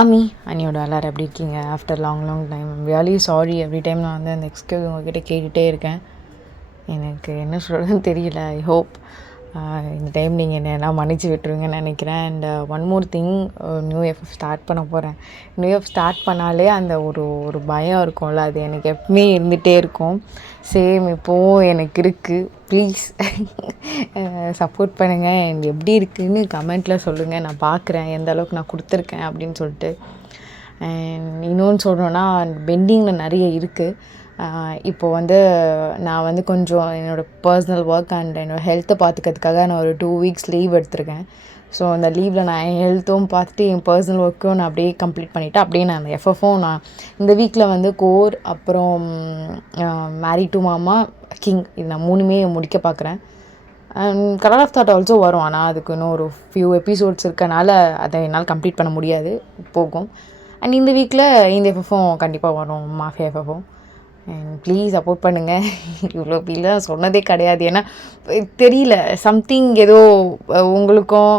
அம்மி அண்ணியோட எல்லாரும் எப்படி இருக்கீங்க after long time really sorry every time நான் வந்து அந்த எக்ஸ்கியூஸ் உங்ககிட்ட கேட்டுகிட்டே இருக்கேன். எனக்கு என்ன சொல்கிறதுன்னு தெரியல. ஐ ஹோப் இந்த டைம் நீங்கள் என்ன எல்லாம் மன்னிச்சு விட்டுருவீங்கன்னு நினைக்கிறேன். And one more thing, new F start பண்ண போகிறேன். நியூ எஃப் ஸ்டார்ட் பண்ணாலே அந்த ஒரு பயம் இருக்கும்ல, அது எனக்கு எப்பவுமே இருந்துகிட்டே இருக்கும். சேம் இப்போது எனக்கு இருக்குது. ப்ளீஸ் சப்போர்ட் பண்ணுங்கள். அண்ட் எப்படி இருக்குதுன்னு கமெண்ட்டில் சொல்லுங்கள். நான் பார்க்குறேன் எந்த அளவுக்கு நான் கொடுத்துருக்கேன் அப்படின்னு சொல்லிட்டு. அண்ட் இன்னொன்று சொல்லணுன்னா, பெண்டிங்கில் நிறைய இருக்குது. இப்போது வந்து நான் வந்து கொஞ்சம் என்னோடய பர்சனல் ஒர்க் அண்ட் என்னோடய ஹெல்த்தை பார்த்துக்கிறதுக்காக நான் ஒரு 2 வீக்ஸ் லீவ் எடுத்திருக்கேன். ஸோ அந்த லீவில் நான் என் ஹெல்த்தும் பார்த்துட்டு என் பர்சனல் ஒர்க்கும் நான் அப்படியே கம்ப்ளீட் பண்ணிவிட்டு அப்படியே நான் அந்த எஃப்எஃப்பும் நான் இந்த வீக்கில் வந்து கோர், அப்புறம் மேரிட் டு மாமா, கிங், இது நான் 3மே முடிக்க பார்க்குறேன். கலர் ஆஃப் தாட் ஆல்சோ வரும். ஆனால் அதுக்கு இன்னும் ஒரு ஃபியூ எபிசோட்ஸ் இருக்கனால அதை என்னால் கம்ப்ளீட் பண்ண முடியாது, போகும். அண்ட் இந்த வீக்கில் இந்த எஃப்எஃப்பும் கண்டிப்பாக வரும், மாஃபியா எஃப்எஃப்பும். அண்ட் ப்ளீஸ் சப்போர்ட் பண்ணுங்கள். இவ்வளோ ஃபீலாக சொன்னதே கிடையாது. ஏன்னா தெரியல, சம்திங் ஏதோ உங்களுக்கும்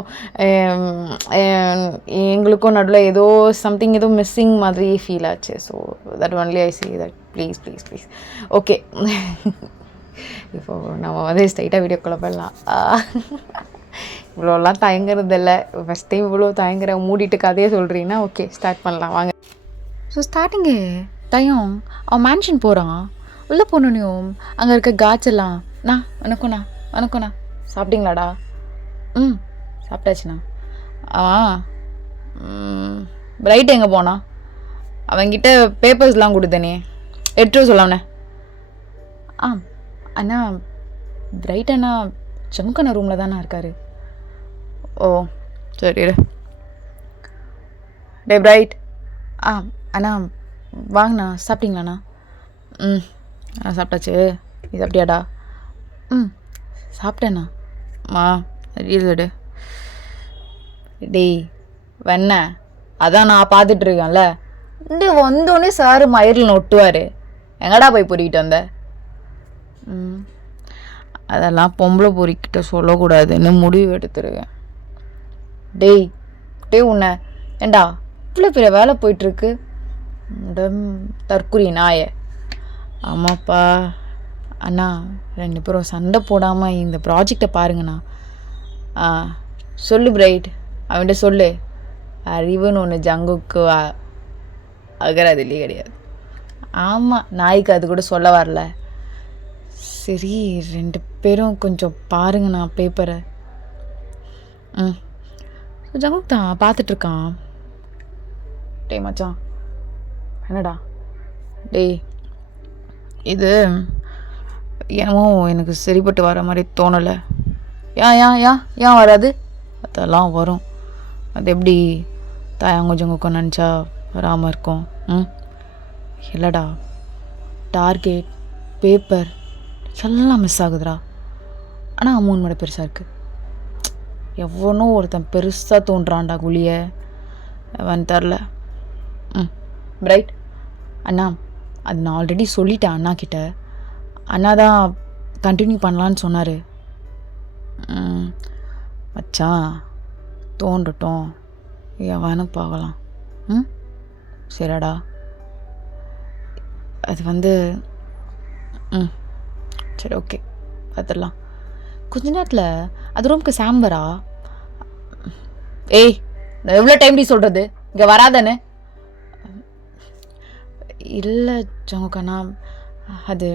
எங்களுக்கும் நடுவில் ஏதோ சம்திங் ஏதோ மிஸ்ஸிங் மாதிரி ஃபீல் ஆச்சு. So that only I say that please okay. இப்போது நம்ம வந்து ஸ்ட்ரைட்டாக வீடியோக்குள்ளே போயிடலாம். இவ்வளோலாம் தயங்குறது இல்லை, ஃபஸ்ட் டைம் இவ்வளோ தயங்குறேன். மூடிட்டு கதையே சொல்கிறீங்கன்னா ஓகே ஸ்டார்ட் பண்ணலாம் வாங்க. ஸோ ஸ்டார்டிங்கு டைம் அவன் மேன்ஷன் போகிறான். உள்ளே போனோன்னையும் அங்கே இருக்க காய்ச்சலாம், வணக்கண்ணா சாப்பிட்டீங்களாடா? சாப்பிட்டாச்சுண்ணா. பிரைட் எங்கே போனான்? அவன்கிட்ட பேப்பர்ஸ்லாம் கொடுத்தனே, எடுத்து சொல்லாமண்ணே. அண்ணா பிரைட் அண்ணா ஜமுக்கண்ணா ரூமில் தானே இருக்கார். ஓ சரி. டே பிரைட். அண்ணா வாங்கண்ணா, சாப்பிட்டீங்களாண்ணா? நான் சாப்பிட்டாச்சு. இது அப்படியாடா? சாப்பிட்டேண்ணா. ரீல்டு டேய் வெண்ண, அதான் நான் பார்த்துட்ருக்கேன்ல. இந்த வந்தோடனே சார் மயிரில் ஒட்டுவார். எங்கடா போய் பொறிக்கிட்டு வந்த? அதெல்லாம் பொம்பளை பொறிக்கிட்ட சொல்லக்கூடாதுன்னு முடிவு எடுத்துருக்கேன். டேய் உன்னை ஏண்டா இவ்வளோ பெரிய வேலை போயிட்டுருக்கு, தற்குறி நாய. ஆமாப்பா அண்ணா, 2 பேரும் சண்டை போடாமல் இந்த ப்ராஜெக்டை பாருங்கண்ணா. சொல்லு பிரைட், அவன்கிட்ட சொல்லு. அறிவுன்னு ஒன்று ஜங்குக்கு அகராதிலே கிடையாது. ஆமாம், நாய்க்கு அது கூட சொல்ல வரல. சரி 2 பேரும் கொஞ்சம் பாருங்கண்ணா பேப்பரை. ஜங்குக் தான் பார்த்துட்ருக்கான். டேய் மச்சான். என்னடா? டேய் இது என்னமோ எனக்கு சரிப்பட்டு வர மாதிரி தோணலை. ஏன் வராது? அதெல்லாம் வரும். அது எப்படி தாயாங்குஜங்குக்கும் நினச்சா வராமல் இருக்கும்? இல்லைடா, டார்கெட், பேப்பர் எல்லாம் மிஸ் ஆகுதுடா. ஆனால் அமௌண்ட் மட்டும் பெருசாக இருக்குது. எவனோ ஒருத்தன் பெருசாக தோன்றான்டா குழிய, அவன் தரல. பிரைட் அண்ணா, அது நான் ஆல்ரெடி சொல்லிட்டேன் அண்ணா கிட்ட. அண்ணா தான் கண்டினியூ பண்ணலான்னு சொன்னார். மச்சான் தோன்றட்டும், எவனு பார்க்கலாம். சரிடா. அது வந்து சரி ஓகே பார்த்துடலாம். கொஞ்ச நேரத்தில் அது ரூமுக்கு சாம்பரா. ஏய் நான் எவ்வளோ டைம் சொல்கிறது இங்கே வராதானே? இல்லை ஜங்குக்கண்ணா, அது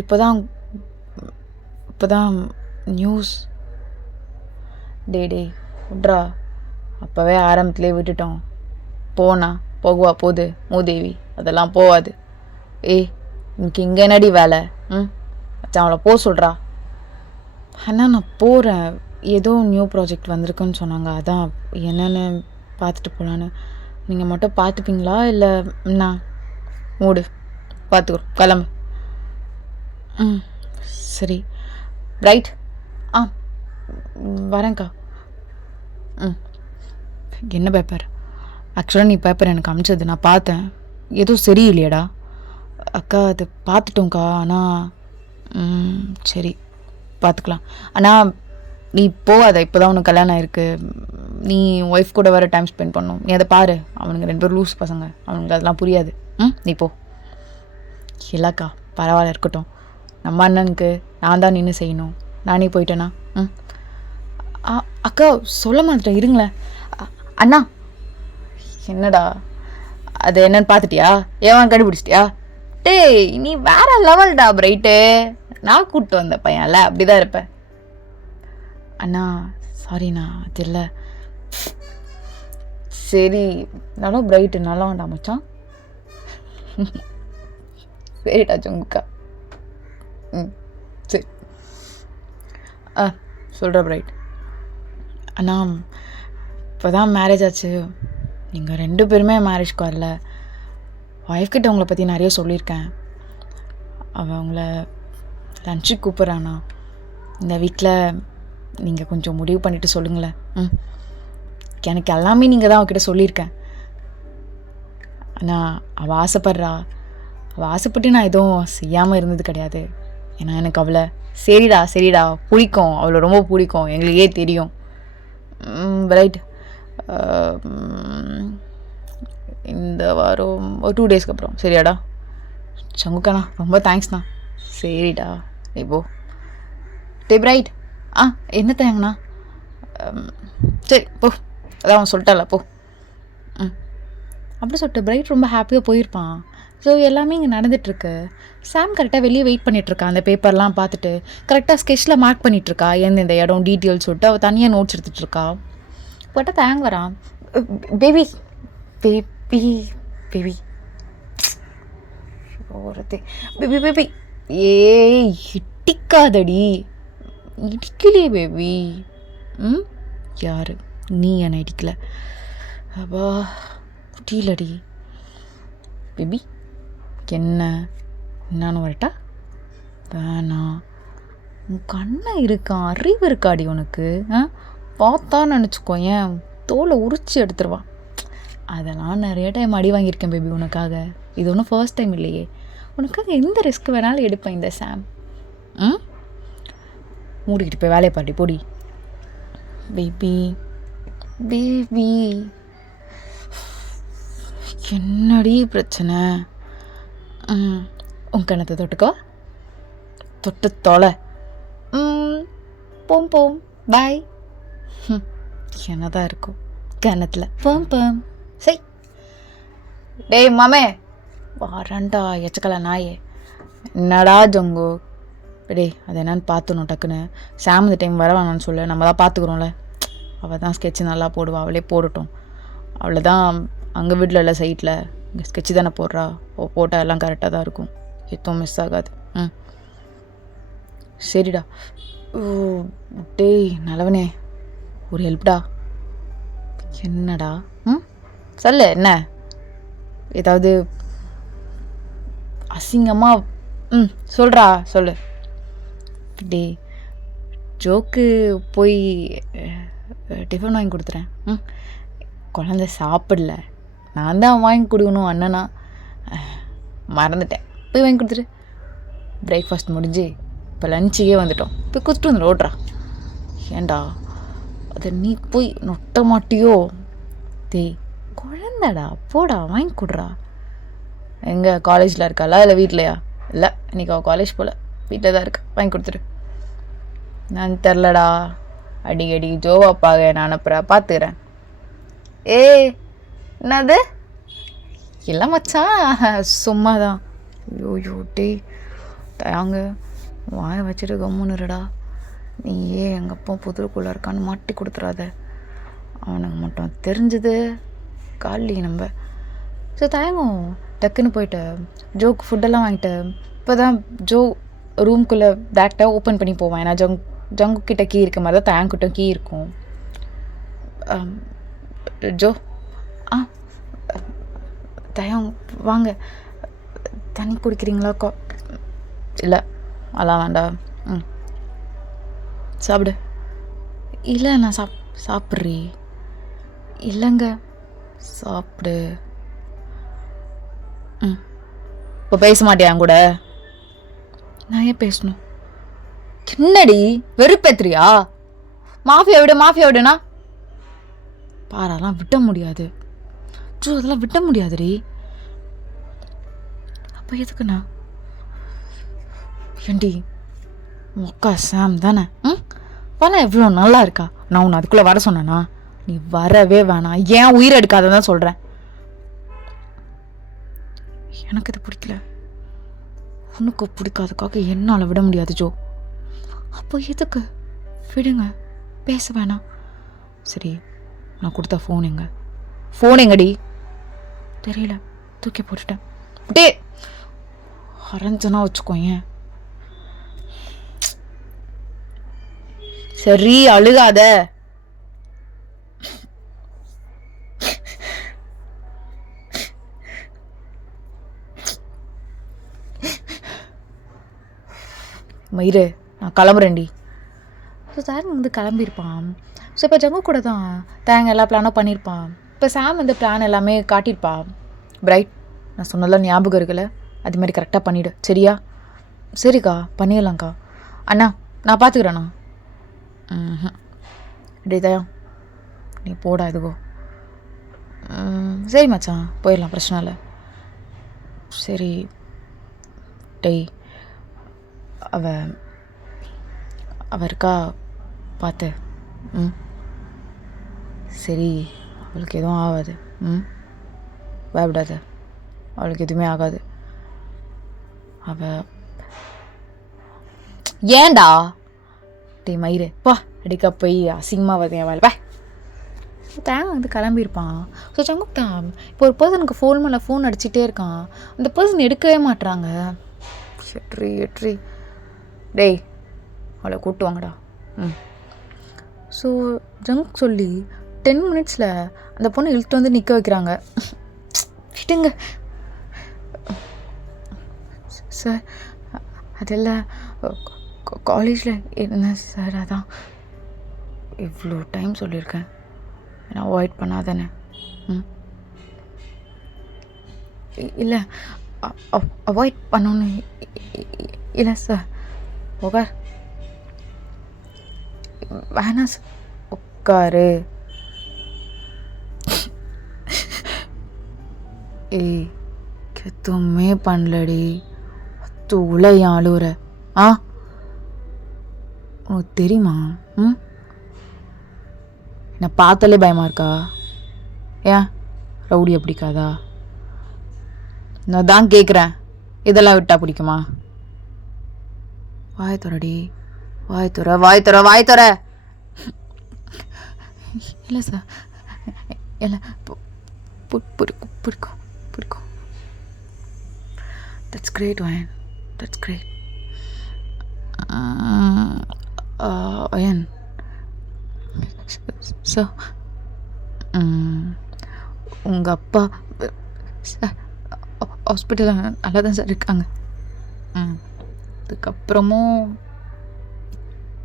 இப்போதான் நியூஸ். டே விட்றா, அப்போவே ஆரம்பத்துலேயே விட்டுட்டோம். போகுது மூதேவி, அதெல்லாம் போகாது. இன்னைக்கு இங்கே என்னடி வேலை? அச்சா அவளை போக சொல்கிறா. அண்ணா நான் போகிறேன், ஏதோ நியூ ப்ராஜெக்ட் வந்திருக்குன்னு சொன்னாங்க, அதான் என்னென்னு பார்த்துட்டு போகலான்னு. நீங்கள் மட்டும் பார்த்துப்பீங்களா இல்லை நான் மூடு பார்த்துக்குறோம், கிளம்பு. சரி ரைட். வரேங்க்கா. என்ன பேப்பர்? ஆக்சுவலாக நீ பேப்பர் எனக்கு அனுப்பிச்சது நான் பார்த்தேன். எதுவும் சரியில்லையடா? அக்கா அது பார்த்துட்டோங்க்கா, ஆனால் சரி பார்த்துக்கலாம். ஆனால் நீ போகாத, இப்போ தான் உனக்கு கல்யாணம் ஆயிருக்கு. நீ ஒய்ஃப் கூட வேறு டைம் ஸ்பெண்ட் பண்ணணும். நீ அதை பாரு. அவனுங்க 2 பேரும் லூஸ் பசங்க, அவனுக்கு அதெல்லாம் புரியாது. நீ போ. இல்லைக்கா பரவாயில்ல இருக்கட்டும், நம்ம அண்ணனுக்கு நான் தான் நின்று செய்யணும். நானே போயிட்டேனா? அக்கா சொல்ல மாட்டேன், இருங்களேன். அண்ணா என்னடா அது என்னன்னு பார்த்துட்டியா? ஏன் கண்டுபிடிச்சிட்டியா? டேய் நீ வேற லெவல்டா பிரைட்டு. நான் கூப்பிட்டு வந்த பையன்ல, அப்படிதான் இருப்பேன். அண்ணா சாரிண்ணா, அது இல்லை. சரி நல்லா பிரைட்டு, நல்லா வேண்டாம் மச்சான். சரிடா ஜங்குக்கா. சரி சொல்கிற பிரைட். அண்ணா இப்போ தான் மேரேஜ் ஆச்சு, நீங்கள் 2 பேருமே மேரேஜ்க்கு வரல. ஒய்ஃப்கிட்ட உங்களை பற்றி நிறைய சொல்லியிருக்கேன். அவள் உங்களை லஞ்சுக்கு கூப்பிட்றாண்ணா. இந்த வீட்டில் நீங்கள் கொஞ்சம் முடிவு பண்ணிவிட்டு சொல்லுங்களேன். எனக்கு எல்லாமே நீங்கள் தான் அவகிட்ட சொல்லியிருக்கேன். ஆனால் அவள் ஆசைப்பட்றா. அவள் ஆசைப்பட்டு நான் எதுவும் செய்யாமல் இருந்தது கிடையாது. ஏன்னா எனக்கு அவளை சரிடா பிடிக்கும், அவளை ரொம்ப பிடிக்கும், எங்களுக்கே தெரியும். ரைட். இந்த வாரம் ஒரு 2 டேஸ்க்கு அப்புறம் சரியாடா? சங்குக்காண்ணா ரொம்ப தேங்க்ஸ்ண்ணா. சரிடா இப்போ டே பிரைட். என்ன தேங்கண்ணா? சரி போ, அதான் அவன் சொல்லிட்டால போ. அப்படி சொல்லிட்டு பிரைட் ரொம்ப ஹாப்பியாக போயிருப்பான். ஸோ எல்லாமே இங்கே நடந்துகிட்ருக்கு. சாம் கரெக்டாக வெளியே வெயிட் பண்ணிகிட்ருக்கா. அந்த பேப்பர்லாம் பார்த்துட்டு கரெக்டாக ஸ்கெட்சில் மார்க் பண்ணிகிட்ருக்கா, எந்தெந்த இடம் டீட்டெயில்ஸ் விட்டு அவள் தனியாக நோட்ஸ் எடுத்துகிட்ருக்கா. போட்டா தேங்க வரான். பேபி பேபி பேபி ஒருத்தே பேபி பேபி. ஏய் இடிக்காதடி. இடிக்கலையே பேபி. யாரு நீ? என்னை இடிக்கல. அப்பா முடியலடி பேபி. என்னன்னு வரட்டா? வேணாம். உன் கண்ணை இருக்கான், அறிவு இருக்காடி உனக்கு? பார்த்தான்னு நினச்சிக்கோ, ஏன் தோலை உரிச்சு எடுத்துருவான். அதெல்லாம் நிறைய டைம் அடி வாங்கியிருக்கேன் பேபி உனக்காக. இது ஒன்றும் ஃபர்ஸ்ட் டைம் இல்லையே. உனக்காக எந்த ரிஸ்க் வேணாலும் எடுப்பேன் இந்த சாம். மூடிக்கிட்டு போய் வேலையை பாட்டி போடி. பேபி பேபி என்னடி பிரச்சனை? உன் கணத்தை தொட்டுக்கோ, தொட்டு தொலை. போம் போம் பாய். என்னதான் இருக்கும் கணத்தில்? போம் போம். சரி டேய் மாமே வாரண்டா எச்சக்கலை நாயே. என்னடா ஜங்கு? டேய் அது என்னன்னு பார்த்துணும் டக்குன்னு. சாம் இந்த டைம் வர வேணான்னு சொல்லு, நம்ம தான் பார்த்துக்குறோம்ல. அவள் தான் ஸ்கெட்சு நல்லா போடுவா, அவளே போடட்டும். அவளை தான் அங்கே வீட்டில் இல்லை சைட்டில் இங்கே ஸ்கெட்சு தானே போடுறா. போட்டால் எல்லாம் கரெக்டாக தான் இருக்கும், எதுவும் மிஸ் ஆகாது. சரிடா. ஓ டேய் நல்லவனே, ஒரு ஹெல்ப்டா. என்னடா? சொல்லு. என்ன ஏதாவது அசிங்கமாக சொல்கிறா சொல்லு. டே ஜோக்கு போய் டிஃபன் வாங்கி கொடுத்துறேன். குழந்த சாப்பிடல, நான் தான் வாங்கி கொடுக்கணும் அண்ணனா, மறந்துட்டேன். போய் வாங்கி கொடுத்துரு. பிரேக்ஃபாஸ்ட் முடிஞ்சு இப்போ லஞ்சுக்கே வந்துட்டோம், போய் கொடுத்துட்டு வந்துடும். ஓட்றா. ஏண்டா அதை நீ போய் நொட்ட மாட்டியோ? டேய் குழந்தடா, போடா வாங்கி கொடுறா. எங்கே காலேஜில் இருக்காளா இல்லை வீட்லையா? இல்லை இன்றைக்கி அவள் காலேஜ் போல், வீட்டில் தான் இருக்கா. வாங்கி கொடுத்துரு. நான் தெரிலடா, அடிக்கடி ஜோவாப்பாக நான் அனுப்புகிறேன், பார்த்துக்கிறேன். என்னது? இல்லை மச்சான் சும்மா தான். ஐயோ டே தயாங்க வாய வச்சுட்டு கம்முன்னுடா. நீ எங்கள் அப்பா புதுக்குள்ளே இருக்கான்னு மாட்டி கொடுத்துறாத. அவனுக்கு மட்டும் தெரிஞ்சது காலி நம்ம. ஸோ தயங்கும் டக்குன்னு போயிட்டு ஜோக்கு ஃபுட்டெல்லாம் வாங்கிட்டு இப்போ தான் ஜோ ரூம்குள்ளே டேரெக்டாக ஓப்பன் பண்ணி போவான். ஏன்னா ஜங்கு கிட்ட கீ இருக்க மாதிரி தான் தயங்கிட்ட கீ இருக்கும். ஜோ தயம் வாங்க, தண்ணி குடிக்கிறீங்களா? இல்லை அதெல்லாம் வேண்டாம். சாப்பிடு. இல்லை நான் சாப்பிட்றீ. இல்லைங்க சாப்பிடு. இப்போ பேச மாட்டியா என் கூட? நான் ஏன் பேசணும்? என்னடி வெறுப்பேத்துறியா? மாஃபியா விடுனா பாரெல்லாம் விட்ட முடியாது ஜோ, அதெல்லாம் விட்ட முடியாதுடி. அப்போ எதுக்குண்ணா? ஏண்டி அக்கா சாம் தானே? பணம் எவ்வளோ நல்லா இருக்கா? நான் உன்னை அதுக்குள்ளே வர சொன்னேன்னா நீ வரவே வேணாம். ஏன் உயிரை எடுக்காததான் சொல்கிறேன். எனக்கு இது பிடிக்கல, உனக்கு பிடிக்காதுக்காக என்னால் விட முடியாது ஜோ. அப்போ எதுக்கு? விடுங்க, பேச வேணாம். சரி, நான் கொடுத்த ஃபோன் எங்கடி? தெரியல, தூக்கி போட்டுட்டேன். டே அரைஞ்சனா வச்சுக்கோங்க. சரி அழுகாத. மயிறு, நான் கிளம்புறேன்டி. ஸோ சார் வந்து கிளம்பியிருப்பான். ஸோ இப்போ ஜங்கு கூட தான் தேங்க எல்லா பிளானும் பண்ணியிருப்பான். இப்போ சாம் வந்து பிளான் எல்லாமே காட்டியிருப்பா. பிரைட், நான் சொன்னதெல்லாம் ஞாபகம் இருக்குல்ல, அது மாதிரி கரெக்டாக பண்ணிவிடு சரியா? சரிக்கா, பண்ணிடலாங்க்கா. அண்ணா நான் பார்த்துக்குறேண்ணா. டேதா நீ போடா எதுக்கோ. சரி மச்சான், போயிடலாம், பிரச்சனை இல்லை. சரி டேய், அவ இருக்கா பார்த்து. சரி, அவளுக்கு எதுவும் ஆகாது. பயப்படாத, அவளுக்கு எதுவுமே ஆகாது. ஏண்டா டே மயிறு பா அடிக்க போய் அசிங்கமாக வருது என் வேலை. தேங்க வந்து கிளம்பியிருப்பான். ஸோ சங்குப்தான் இப்போ ஒரு பர்சனுக்கு ஃபோன் அடிச்சுட்டே இருக்கான். அந்த பர்சன் எடுக்கவே மாட்டுறாங்க. எட்ரி டேய் அவளை கூப்பிட்டு வாங்கடா. ஸோ ஜங்க் சொல்லி 10 மினிட்ஸில் அந்த பொண்ணை இழுத்து வந்து நிற்க வைக்கிறாங்க. விடுங்க சார், அதெல்லாம் காலேஜில் என்ன சார், அதான் இவ்வளோ டைம் சொல்லியிருக்கேன், நான் அவாய்ட் பண்ணாதானே. இல்லை அவாய்ட் பண்ணணும் இல்லை சார். உட்கார். வேணாம் சார், உட்காரு. ஏய் எதுவுமே பண்ணலடி, தூளை ஏன் அழுவுற? உனக்கு தெரியுமா? என்னை பார்த்தாலே பயமாக இருக்கா? ஏன் ரவுடியை பிடிக்காதா? நான் தான் கேட்குறேன், இதெல்லாம் விட்டா பிடிக்குமா? வாய் துறடி, வாய் துற. இல்லை சார், இல்லை பிடிக்கும். That's great, Wayan. That's great. Wayan. So, உங்கள் அப்பா ஹாஸ்பிட்டலில் நல்லா தான் சார் இருக்காங்க. அதுக்கப்புறமும்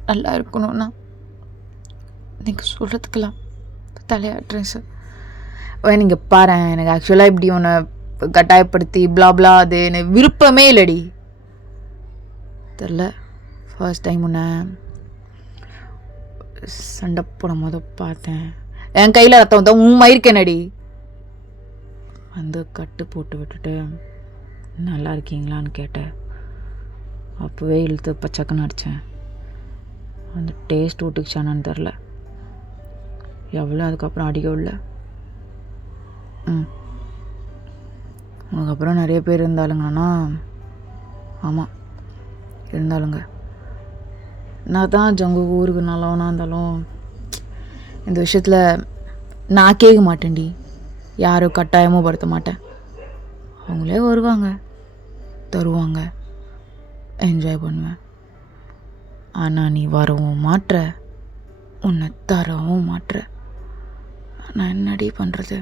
நல்லா இருக்கணும்னா நீங்கள் சொல்கிறதுக்கெல்லாம் தலையாட்டுறேன் சார். நீங்கள் பாரு, எனக்கு ஆக்சுவலாக இப்படி ஒன்று கட்டாயப்படுத்தி பிளாப்லா அது எனக்கு விருப்பமே இல்லடி. தெரில, ஃபர்ஸ்ட் டைம் ஒன்று சண்டை போடும் போது பார்த்தேன், என் கையில் ரத்தம் வந்தா உன் மயிருக்கேனடி வந்து கட்டு போட்டு விட்டுட்டு நல்லா இருக்கீங்களான்னு கேட்டேன். அப்போவே இழுத்து பச்சக்குன்னு அடித்தேன். அந்த டேஸ்ட் விட்டுக்குச்சானான்னு தெரில. எவ்வளோ அதுக்கப்புறம் அடிக்கவில்லை. அதுக்கப்புறம் நிறைய பேர் இருந்தாலுங்கண்ணா. ஆமாம் இருந்தாலுங்க. நான் தான் ஜங்கு ஊருக்கு நல்லவனா இருந்தாலும் இந்த விஷயத்தில் நான் கேட்க மாட்டேன்டி, யாரும் கட்டாயமும் படுத்த மாட்டேன். அவங்களே வருவாங்க, தருவாங்க, என்ஜாய் பண்ணுவேன். ஆனால் நீ வரவும் மாட்டுற, உன்னை தரவும் மாட்டுற. நான் என்னடி பண்ணுறது?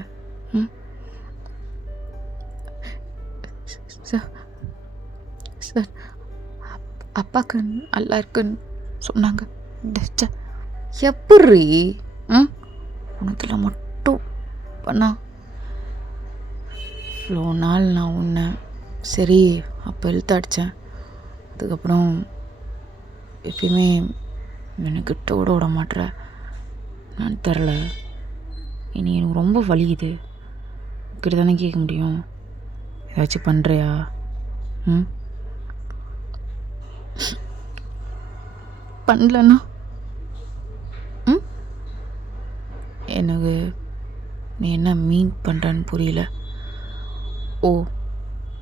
சார் அப்பாவுக்கு நல்லா இருக்குன்னு சொன்னாங்க. எப்படி உனக்குல மட்டும் பண்ணா? இவ்வளோ நாள் நான் உன்னை சரி அப்போ இழுத்து அடித்தேன். அதுக்கப்புறம் எப்பயுமே எனக்கு கிட்ட விட மாட்டுற. நான் தெரில. இனி எனக்கு ரொம்ப வலிக்குது. கிட்ட தானே கேட்க முடியும். ஏதாச்சும் பண்ணுறியா? பண்ணலண்ணா எனக்கு நீ என்ன மீன் பண்ணுறன்னு புரியல. ஓ,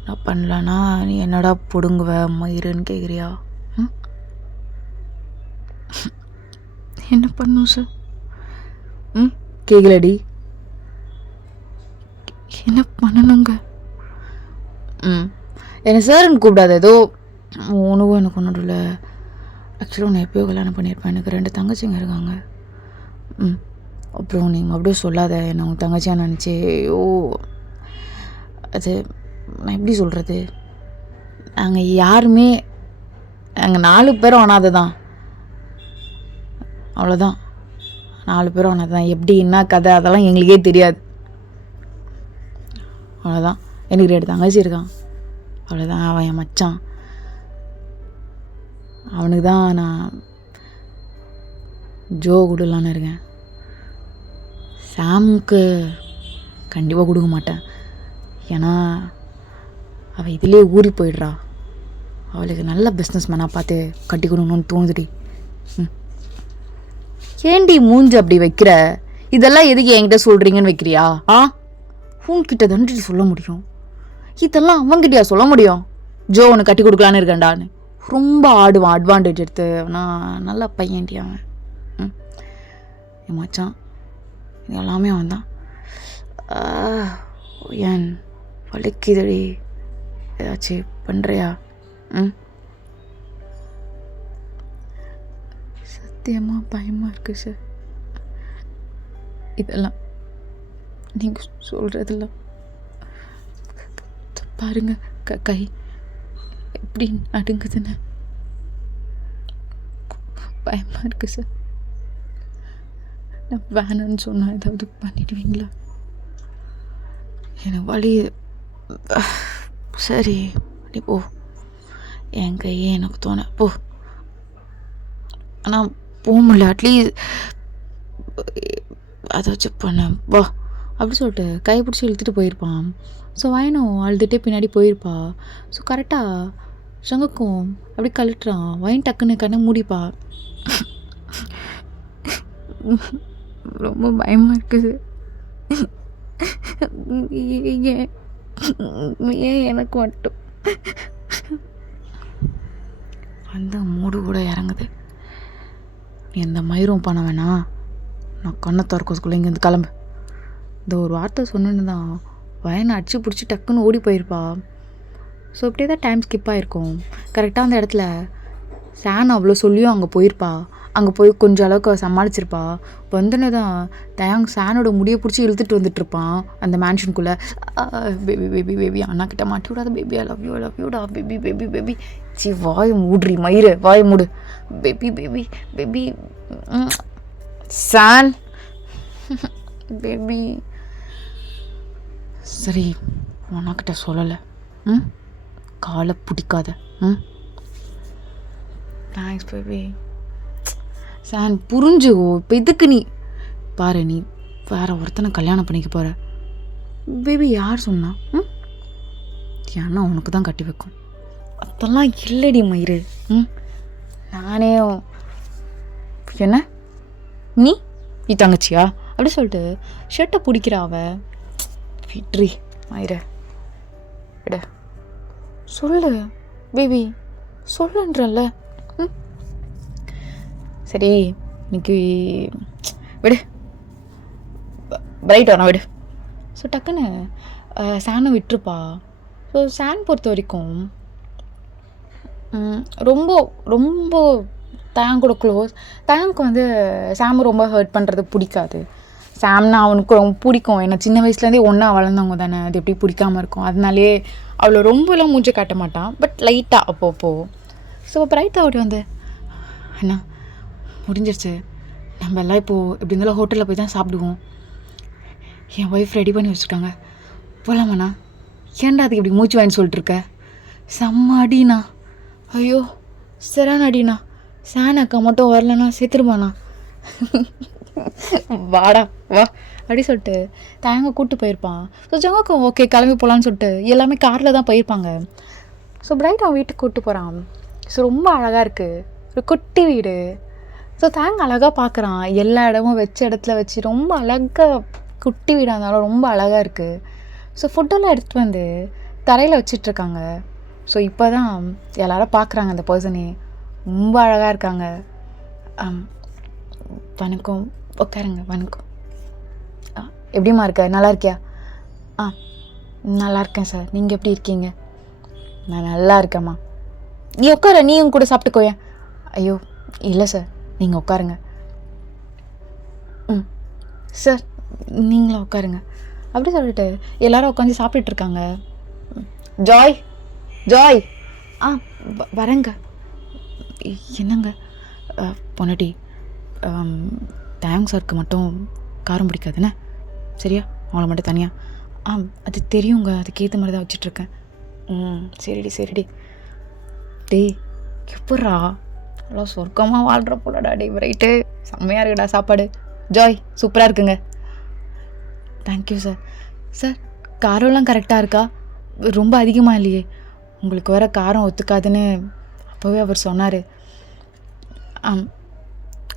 நான் பண்ணலன்னா நீ என்னடா பிடுங்குவ மயிருன்னு கேட்குறியா? என்ன பண்ணும் சார்? கேட்கலடி. என்ன பண்ணணுங்க? என்னை சார்ன்னு கூப்பிடாது. ஏதோ உனக்கும் எனக்கு ஒன்றும் இல்லை. ஆக்சுவலாக உன்னை எப்போயோ கல்யாணம் பண்ணியிருப்பேன். எனக்கு 2 தங்கச்சிங்க இருக்காங்க. அப்புறம் நீங்கள் அப்படியே சொல்லாத என்ன உன் தங்கச்சியாக நினச்சி. ஐயோ, அது நான் எப்படி சொல்கிறது? நாங்கள் யாருமே நாங்கள் 4 பேரும் அனாதை தான். அவ்வளோதான். 4 பேரும் அனாதை தான். எப்படி என்ன கதை அதெல்லாம் எங்களுக்கே தெரியாது. அவ்வளோதான். எனக்கு 2 தங்கச்சி இருக்கான். அவ்வளோதான். அவன் என் மச்சான். அவனுக்கு தான் நான் ஜோ கொடுக்கலான்னு இருக்கேன். சாமுக்கு கண்டிப்பாக கொடுக்க மாட்டேன். ஏன்னா அவள் இதிலே ஊறி போயிடுறா. அவளுக்கு நல்ல பிஸ்னஸ் மேனாக பார்த்து கட்டி கொடுக்கணும்னு தோணுதுடி. ஏண்டி மூஞ்சி அப்படி வைக்கிற? இதெல்லாம் எதுக்கு என்கிட்ட சொல்கிறீங்கன்னு வைக்கிறியா? உன்கிட்ட தானே சொல்ல முடியும். இதெல்லாம் அவங்ககிட்டயா சொல்ல முடியும்? ஜோ ஒன்று கட்டி கொடுக்கலான்னு இருக்கேன்டான்னு ரொம்ப ஆடுவான். அட்வான்டேஜ் எடுத்து. ஆனால் நல்ல பையன்டி அவன். என் மச்சான். இது எல்லாமே அவன் தான். ஏன் வலிக்குதடி? ஏதாச்சும் பண்ணுறியா? சத்தியமாக பயமாக இருக்கு சார். இதெல்லாம் நீங்கள் சொல்கிறதெல்லாம் பாருங்க. கை எப்படி நடுங்குதுன்னு பயமாக இருக்குது சார். நான் வேணும்னு சொன்னால் ஏதாவது பண்ணிடுவீங்களா? எனக்கு வலி. சரி நீ போ. என் கையே எனக்கு தோண போ. ஆனால் போக முடியல. அட்லீஸ்ட் அதை வச்சு பண்ண வா அப்படி சொல்லிட்டு கை பிடிச்சி இழுத்துட்டு போயிருப்பான். ஸோ வாயனும் அழுதுகிட்டே பின்னாடி போயிருப்பா. ஸோ கரெக்டாக சங்கக்கும் அப்படி கழட்டுறான். வயன் டக்குன்னு கண்ணை மூடிப்பா. ரொம்ப பயமாக இருக்குது. ஏன் எனக்கு மட்டும் அந்த மூடு கூட இறங்குது. நீ எந்த மயிரும் பண்ண வேணாம். நான் கண்ணை திறக்கறதுக்குள்ளே இங்கேருந்து கிளம்பு. இந்த ஒரு வார்த்தை சொன்னு தான் வயனை அடிச்சு பிடிச்சி டக்குன்னு ஓடி போயிருப்பா. ஸோ இப்படியே தான் டைம் ஸ்கிப் ஆகிருக்கும். கரெக்டாக அந்த இடத்துல சான் அவ்வளோ சொல்லியும் அங்கே போயிருப்பா. அங்கே போய் கொஞ்சம் அளவுக்கு சமாளிச்சிருப்பா. வந்தோன்னே தான் டயாங் சானோட முடியை பிடிச்சி இழுத்துட்டு வந்துட்டுருப்பான் அந்த மேன்ஷனுக்குள்ளே. பேபி பேபி பேபி அண்ணா கிட்ட மாட்டி விடாத பேபி. ஐ லவ் யூடா பேபி பேபி பேபி. சி வாய் மூடுறி மயிறு. வாய் மூடு. Baby baby baby. சான் பேபி. சரி உனக்கிட்ட சொல்லலை. காலை பிடிக்காத. Thanks baby. சான் புரிஞ்சுக்கோ. இப்போ இதுக்கு நீ பாரு, நீ வேற ஒருத்தனை கல்யாணம் பண்ணிக்க போகிற. பேபி யார் சொன்னா? ஏன்னா உனக்கு தான் கட்டி வைக்கும். அதெல்லாம் இல்லடி மயிறு. நானே என்ன நீ தங்கச்சியா அப்படி சொல்லிட்டு ஷர்ட்டை பிடிக்கிறா அவ. விட்ரி மயிரை விட. சொல்லு பேபி சொல்லுன்றல்ல. சரி இன்னைக்கு விடு. பிரைட் வரணும் விடு. ஸோ டக்குன்னு சானை விட்டுருப்பா. ஸோ சான் பொறுத்த வரைக்கும் ரொம்ப ரொம்ப தயாங் கூட க்ளோஸ். தயாங்க்கு வந்து சாமை ரொம்ப ஹர்ட் பண்ணுறது பிடிக்காது. சாம்னா அவனுக்கு ரொம்ப பிடிக்கும். ஏன்னா சின்ன வயசுலேருந்தே ஒன்றா வளர்ந்தவங்க தானே. அது எப்படி பிடிக்காமல் இருக்கும். அதனாலே அவ்வளோ ரொம்பலாம் மூஞ்சை காட்ட மாட்டான். பட் லைட்டாக அப்போப்போ. ஸோ பிரைட்டாக அப்படி வந்து அண்ணா முடிஞ்சிருச்சு. நம்ம எல்லாம் இப்போது எப்படி இருந்தாலும் ஹோட்டலில் போய் தான் சாப்பிடுவோம். என் ஒய்ஃப் ரெடி பண்ணி வச்சுருக்காங்க. போகலாமாண்ணா? ஏன்டா அதுக்கு இப்படி மூச்சு வாங்கின்னு சொல்லிட்டுருக்க? செம்ம அடிண்ணா. ஐயோ சரியான அடிண்ணா. சான் அக்கா மட்டும் வரலண்ணா சேர்த்துருப்பாண்ணா. வாடா வா அப்படி சொல்லிட்டு தேங்க கூப்பிட்டு போயிருப்பான். ஸோ ஜங்குக்கு ஓகே கிளம்பி போகலான்னு சொல்லிட்டு எல்லாமே காரில் தான் போயிருப்பாங்க. ஸோ பிரைட் அவன் வீட்டுக்கு கூப்பிட்டு போகிறான். ஸோ ரொம்ப அழகாக இருக்குது, ஒரு குட்டி வீடு. ஸோ தேங்க அழகாக பார்க்குறான், எல்லா இடமும் வச்ச இடத்துல வச்சு ரொம்ப அழகாக, குட்டி வீடாக இருந்தாலும் ரொம்ப அழகாக இருக்குது. ஸோ ஃபுட்டெல்லாம் எடுத்துகிட்டு வந்து தரையில் வச்சிட்ருக்காங்க. ஸோ இப்போ தான் எல்லோரும் பார்க்குறாங்க அந்த பர்சனே, ரொம்ப அழகாக இருக்காங்க. வணக்கம், உட்காருங்க. வணக்கம், எப்படிம்மா இருக்க, நல்லா இருக்கியா? நல்லா இருக்கேன் சார், நீங்கள் எப்படி இருக்கீங்க? நான் நல்லா இருக்கேம்மா. நீ உட்கார, நீயும் கூட சாப்பிட்டுக்கோயேன். ஐயோ இல்லை சார், நீங்கள் உட்காருங்க. சார் நீங்களும் உட்காருங்க அப்படி சொல்லிட்டு எல்லோரும் உட்காந்து சாப்பிட்டுட்ருக்காங்க. ஜாய் ஜாய் வரேங்க. என்னங்க பொன்னாட்டி, தேங்க்ஸ் சாருக்கு மட்டும் காரம் பிடிக்காதுண்ணே, சரியா? அவங்கள மட்டும் தனியாக. அது தெரியுங்க, அதுக்கேற்ற மாதிரி தான் வச்சிட்ருக்கேன். சரிடி. டேய் எப்பட்றா, அவ்வளோ சொர்க்கமாக வாழ்கிற போலடா டே ரைட்டு, செம்மையாக இருக்குடா சாப்பாடு. ஜாய் சூப்பராக இருக்குங்க. Thank you sir. சார் காரம்லாம் கரெக்டாக இருக்கா? ரொம்ப அதிகமாக இல்லையே? உங்களுக்கு வேறு காரம் ஒத்துக்காதுன்னு அப்போவே அவர் சொன்னார்.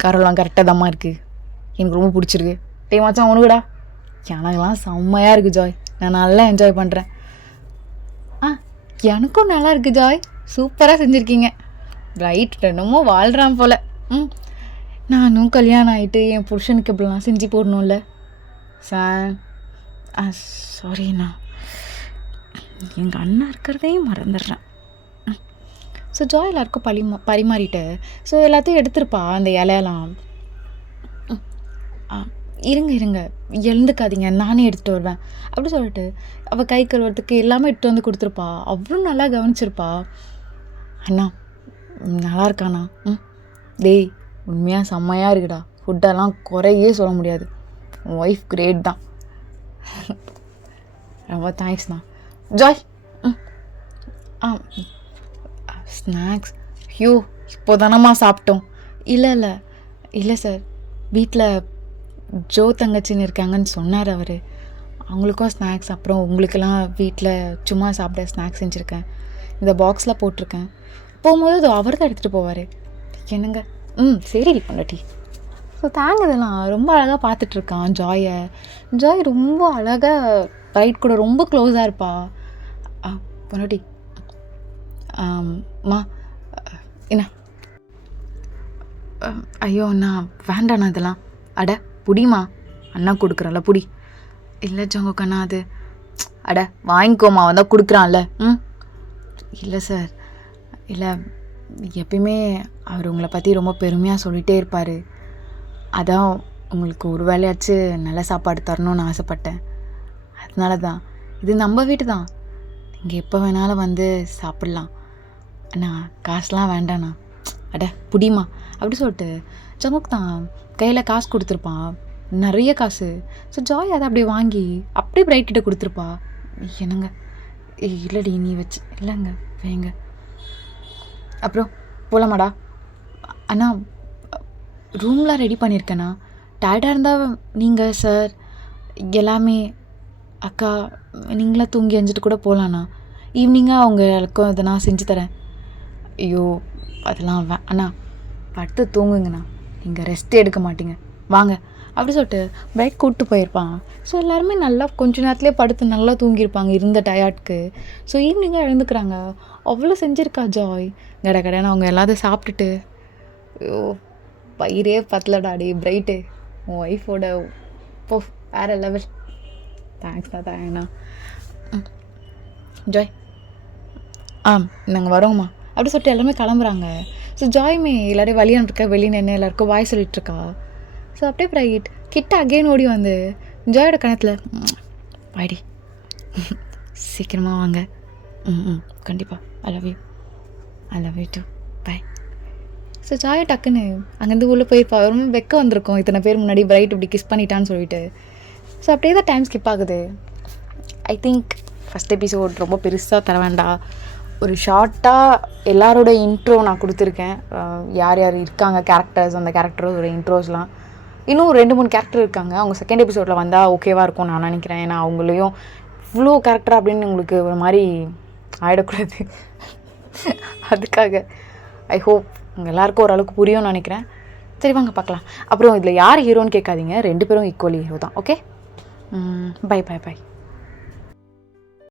காரம்லாம் கரெக்டாக தாம்மா இருக்குது, எனக்கு ரொம்ப பிடிச்சிருக்கு. டே மச்சான் ஒன்றுடா, எனக்குலாம் செம்மையாக இருக்குது ஜாய், நான் நல்லா என்ஜாய் பண்ணுறேன். எனக்கும் நல்லா இருக்குது ஜாய், சூப்பராக செஞ்சுருக்கீங்க. ரைட், என்னமோ வாழ்கிறான் போல். நானும் கல்யாணம் ஆகிட்டு என் புருஷனுக்கு இப்படிலாம் செஞ்சு போடணும்ல சார். சாரிண்ணா, எங்கள் அண்ணா இருக்கிறதையும் மறந்துடுறேன். ஸோ ஜாய் எல்லாருக்கும் பரிமாறிட்டு ஸோ எல்லாத்தையும் எடுத்துருப்பா அந்த இலையெல்லாம். இருங்க எழுந்துக்காதீங்க, நானே எடுத்துகிட்டு வருவேன் அப்படி சொல்லிட்டு அவள் கை கழுவுறதுக்கு எல்லாமே எடுத்து வந்து கொடுத்துருப்பா. அவ்வளோ நல்லா கவனிச்சிருப்பா. அண்ணா நல்லா இருக்காண்ணா? டேய் உண்மையாக செம்மையாக இருக்குடா, ஃபுட்டெல்லாம் குறையே சொல்ல முடியாது, உன் ஒய்ஃப் கிரேட் தான். ரொம்ப தேங்க்ஸ்ண்ணா. ஜாய் ஸ்நாக்ஸ் ஐயோ இப்போ தானம்மா சாப்பிட்டோம். இல்லை சார், வீட்டில் ஜோ தங்கச்சின்னு இருக்காங்கன்னு சொன்னார் அவர், அவங்களுக்கும் ஸ்நாக்ஸ், அப்புறம் உங்களுக்கெல்லாம் வீட்டில் சும்மா சாப்பிட ஸ்நாக்ஸ் செஞ்சுருக்கேன், இந்த பாக்ஸில் போட்டிருக்கேன். போகும்போது அது அவர் தான் எடுத்துகிட்டு போவார். என்னங்க சரி பொண்டாட்டி. ஸோ தேங்க இதெல்லாம் ரொம்ப அழகாக பார்த்துட்ருக்கான் ஜாயை. ஜாய் ரொம்ப அழகாக ரைட் கூட ரொம்ப க்ளோஸாக இருப்பா. பொண்டாட்டி மா என்ன? ஐயோ அண்ணா வேண்டாண்ணா இதெல்லாம். அட புடிமா, அண்ணா கொடுக்குறல புடி. இல்லை ஜோங்கக்கண்ணா அது, அட வாங்கிக்கோமா, அவன் தான் கொடுக்குறான்ல. இல்லை சார், இல்லை எப்பயுமே அவர் உங்களை பற்றி ரொம்ப பெருமையாக சொல்லிகிட்டே இருப்பார், அதான் உங்களுக்கு ஒரு வேலையாச்சு நல்ல சாப்பாடு தரணும்னு ஆசைப்பட்டேன், அதனால தான். இது நம்ம வீட்டு தான், நீங்கள் எப்போ வேணாலும் வந்து சாப்பிட்லாம். அண்ணா காசுலாம் வேண்டாண்ணா. அட புடிமா அப்படி சொல்லிட்டு ஜமுக்கு தான் கையில் காசு கொடுத்துருப்பான், நிறைய காசு. ஸோ ஜாய் அதை அப்படியே வாங்கி அப்படியே பிரைட்டிட்ட கொடுத்துருப்பா. என்னங்க? இல்லைடி நீ வச்சு, இல்லைங்க வைங்க. அப்புறம் போகலாமாடா? அண்ணா ரூம்லாம் ரெடி பண்ணியிருக்கேண்ணா, டயர்டாக இருந்தால் நீங்கள் சார் எல்லாமே அக்கா நீங்களாம் தூங்கி எஞ்சிட்டு கூட போகலாண்ணா, ஈவினிங்காக அவங்களுக்கும் அதை நான் செஞ்சு தரேன். ஐயோ அதெல்லாம் அண்ணா படுத்து தூங்குங்கண்ணா, நீங்கள் ரெஸ்ட்டே எடுக்க மாட்டீங்க, வாங்க அப்படி சொல்லிட்டு பைக் கூப்பிட்டு போயிருப்பான். ஸோ எல்லாருமே நல்லா கொஞ்ச நேரத்துலேயே படுத்து நல்லா தூங்கியிருப்பாங்க இருந்த டயர்ட்க்கு. ஸோ ஈவினிங்காக எழுந்துக்கிறாங்க. அவ்வளோ செஞ்சுருக்கா ஜாய், கடைன்னு அவங்க எல்லாத்தையும் சாப்பிட்டுட்டு. ஐயோ பயிரே பத்தலடாடி பிரைட்டு, உன் ஒய்ஃபோட போ வேறு லெவல். தேங்க்ஸ்ண்ணா தேங்க்ண்ணா. ஜாய் நாங்கள் வரோம்மா அப்படி சொல்லிட்டு எல்லாமே கிளம்புறாங்க. ஸோ ஜாயுமே எல்லோரையும் வழி அனுப்பிருக்கா, வெளியே நின்று எல்லாருக்கும் வாய் சொல்லிகிட்ருக்கா. ஸோ அப்படியே பிரைட் கிட்ட அகெயின் ஓடி வந்து ஜாயோட கணத்தில் வாடி சீக்கிரமாக வாங்க. கண்டிப்பாக I love you too bye. So ஜாயை டக்குன்னு அங்கேருந்து உள்ளே போயிருப்பா. ரொம்ப வெக்க வந்திருக்கோம், இத்தனை பேர் முன்னாடி பிரைட் இப்படி கிஸ் பண்ணிட்டான்னு சொல்லிட்டு. ஸோ அப்படியே தான் டைம் ஸ்கிப் ஆகுது. ஐ திங்க் ஃபஸ்ட் எபிசோட் ரொம்ப பெருசாக தர வேண்டாம், ஒரு ஷார்ட்டாக எல்லாரோட இன்ட்ரோ நான் கொடுத்துருக்கேன், யார் யார் இருக்காங்க கேரக்டர்ஸ், அந்த கேரக்டரோட இன்ட்ரோஸ்லாம். இன்னும் 2-3 கேரக்டர் இருக்காங்க. அவங்க செகண்ட் எபிசோடில் வந்தால் ஓகேவாக இருக்கும்னு நான் நினைக்கிறேன். ஏன்னா அவங்களையும் இவ்வளோ கேரக்டர் அப்படின்னு உங்களுக்கு ஒரு மாதிரி ஆகிடக்கூடாது. அதுக்காக ஐ ஹோப் உங்கள் எல்லாருக்கும் ஓரளவுக்கு புரியும்னு நினைக்கிறேன். சரி வாங்க பார்க்கலாம். அப்புறம் இதில் யார் ஹீரோன்னு கேட்காதீங்க, 2 பேரும் ஈக்குவலி ஹீரோ தான். Okay, bye bye by.